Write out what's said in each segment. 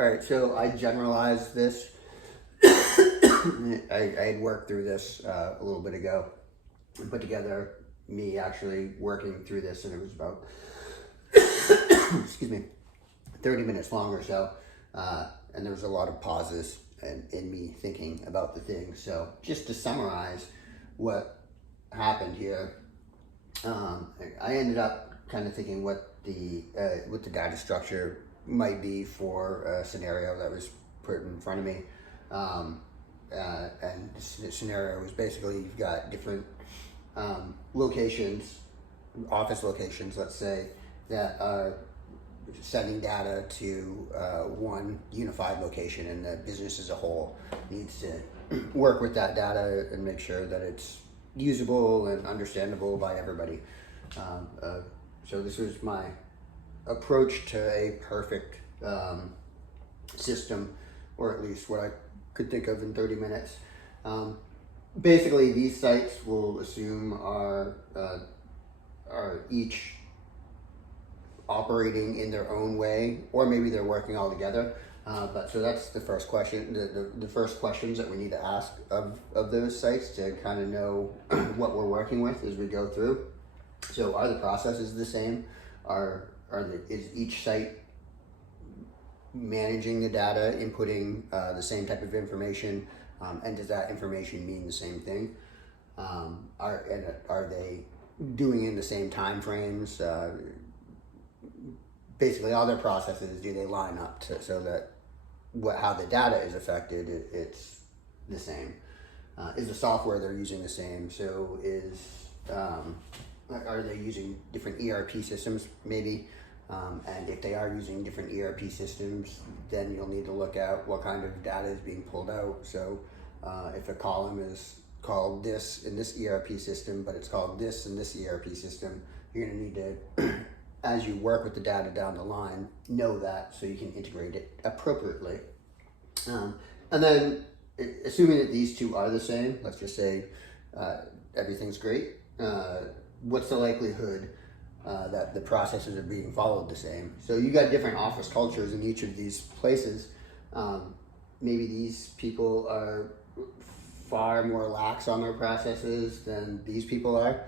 All right, so I generalized this. I had worked through this a little bit ago and put together me actually working through this, and it was about, excuse me, 30 minutes long or so. And there was a lot of pauses in me thinking about the things. So just to summarize what happened here, I ended up kind of thinking what the data structure might be for a scenario that was put in front of me. And the scenario was basically you've got different locations, office locations, let's say, that are sending data to one unified location, and the business as a whole needs to work with that data and make sure that it's usable and understandable by everybody. So this was my approach to a perfect system, or at least what I could think of in 30 minutes. Basically, these sites will assume are each operating in their own way, or maybe they're working all together. But so that's the first question. The first questions that we need to ask of those sites to kind of know what we're working with as we go through. So are the processes the same? Is each site managing the data, inputting the same type of information, and does that information mean the same thing? Are they doing in the same time frames? Basically, all their processes, do they line up so that how the data is affected, it's the same? Is the software they're using the same? So are they using different ERP systems maybe? And if they are using different ERP systems, then you'll need to look at what kind of data is being pulled out. So if a column is called this in this ERP system, but it's called this in this ERP system, you're going to need to, as you work with the data down the line, know that so you can integrate it appropriately. And then, assuming that these two are the same, let's just say everything's great, what's the likelihood that the processes are being followed the same? So you got different office cultures in each of these places. Maybe these people are far more lax on their processes than these people are.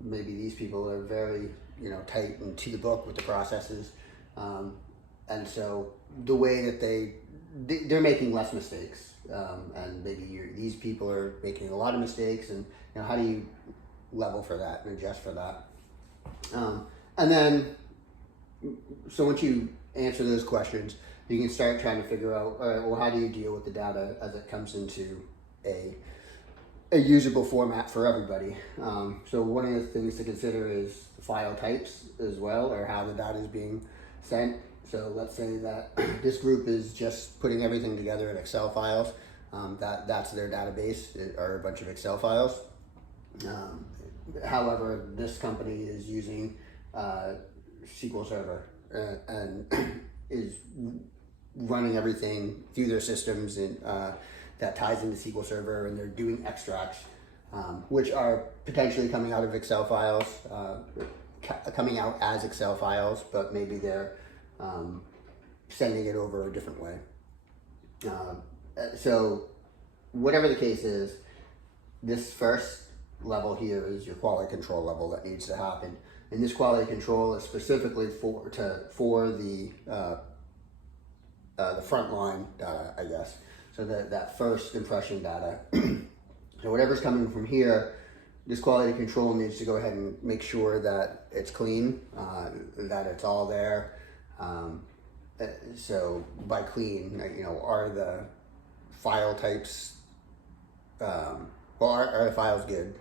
Maybe these people are very tight and to the book with the processes, and so the way that they're making less mistakes, and maybe these people are making a lot of mistakes, and how do you level for that and adjust for that? And then, so once you answer those questions, you can start trying to figure out, all right, well, how do you deal with the data as it comes into a usable format for everybody? So one of the things to consider is file types as well, or how the data is being sent. So let's say that this group is just putting everything together in Excel files. That's their database, are a bunch of Excel files. However, this company is using SQL Server and is running everything through their systems and that ties into SQL Server, and they're doing extracts, which are potentially coming out of Excel files, coming out as Excel files, but maybe they're sending it over a different way. So whatever the case is, this first level here is your quality control level that needs to happen. And this quality control is specifically for the frontline data, I guess. So that first impression data. So whatever's coming from here, this quality control needs to go ahead and make sure that it's clean, that it's all there. So by clean, are the file types, are the files good?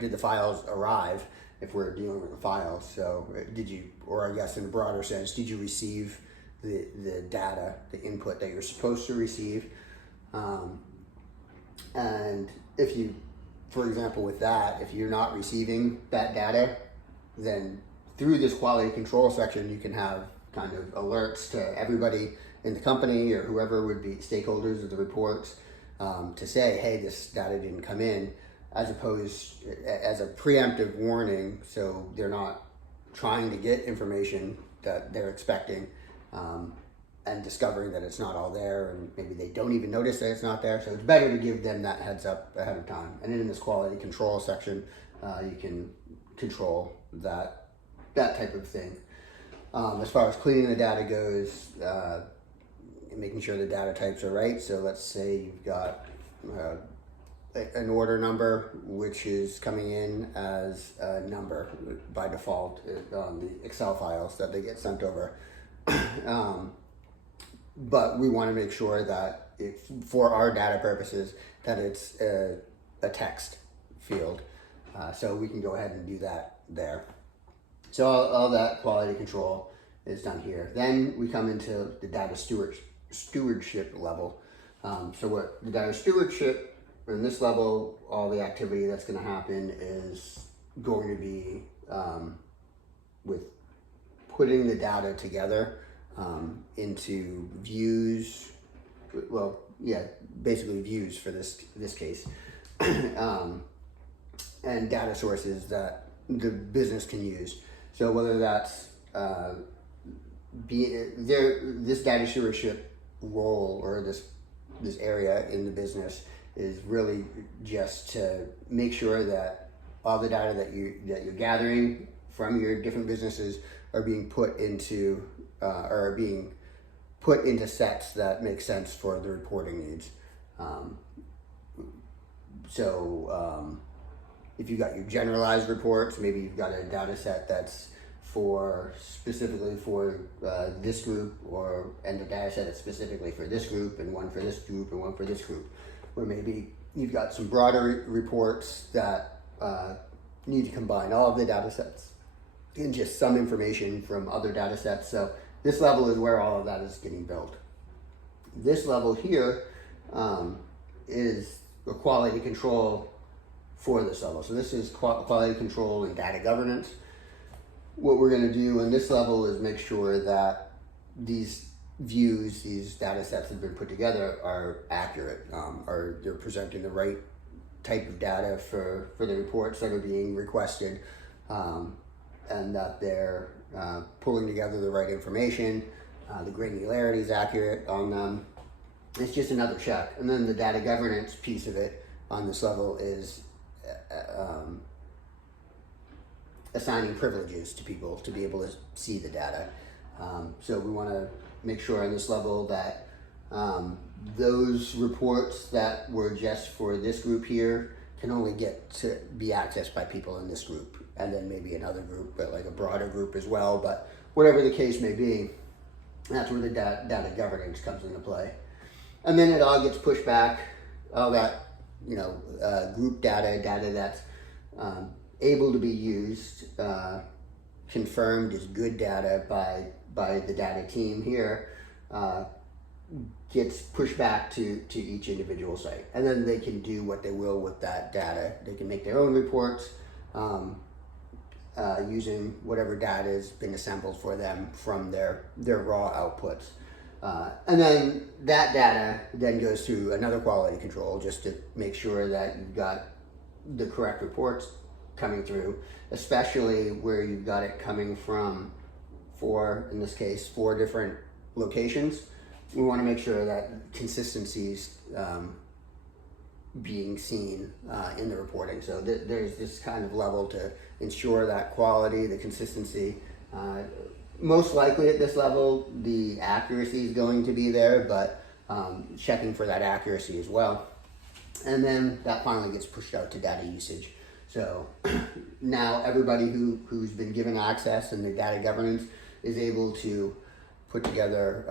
Did the files arrive if we're dealing with the files? So did you, or I guess in a broader sense, did you receive the data, the input that you're supposed to receive? And if you, for example, with that, if you're not receiving that data, then through this quality control section, you can have kind of alerts to everybody in the company or whoever would be stakeholders of the reports, to say, hey, this data didn't come in, as opposed as a preemptive warning, so they're not trying to get information that they're expecting, and discovering that it's not all there, and maybe they don't even notice that it's not there. So it's better to give them that heads up ahead of time. And then in this quality control section, you can control that type of thing. As far as cleaning the data goes, making sure the data types are right. So let's say you've got an order number, which is coming in as a number by default on the Excel files that they get sent over. But we want to make sure that for our data purposes, that it's a text field. So we can go ahead and do that there. So all that quality control is done here. Then we come into the data stewardship level. So what the data stewardship, in this level, all the activity that's going to happen is going to be with putting the data together into views. Well, yeah, basically views for this case, and data sources that the business can use. So whether that's this data stewardship role or this area in the business is really just to make sure that all the data that you're gathering from your different businesses are being put into sets that make sense for the reporting needs. If you've got your generalized reports, maybe you've got a data set that's specifically for this group, and a data set that's specifically for this group, and one for this group, and one for this group. Or maybe you've got some broader reports that need to combine all of the data sets and just some information from other data sets. So this level is where all of that is getting built. This level here is a quality control for this level. So this is quality control and data governance. What we're going to do in this level is make sure that these views, these data sets that have been put together are accurate, or they're presenting the right type of data for the reports that are being requested, and that they're pulling together the right information, the granularity is accurate on them. It's just another check. And then the data governance piece of it on this level is assigning privileges to people to be able to see the data. So we want to make sure on this level that those reports that were just for this group here can only get to be accessed by people in this group, and then maybe another group, but like a broader group as well. But whatever the case may be, that's where the data governance comes into play. And then it all gets pushed back, all that, group data that's able to be used, confirmed as good data by the data team here, gets pushed back to each individual site. And then they can do what they will with that data. They can make their own reports using whatever data has been assembled for them from their raw outputs. And then that data then goes through another quality control just to make sure that you've got the correct reports coming through, especially where you've got it coming from in this case, 4 different locations. We want to make sure that consistency's being seen in the reporting. So there's this kind of level to ensure that quality, the consistency. Most likely at this level, the accuracy is going to be there, but checking for that accuracy as well. And then that finally gets pushed out to data usage. So now everybody who's been given access and the data governance is able to put together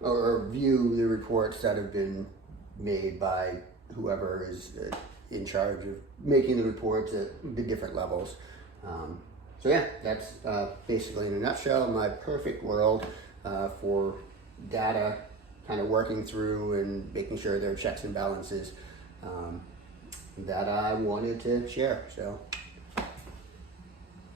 or view the reports that have been made by whoever is in charge of making the reports at the different levels. So yeah, that's basically in a nutshell my perfect world for data kind of working through and making sure there are checks and balances that I wanted to share. So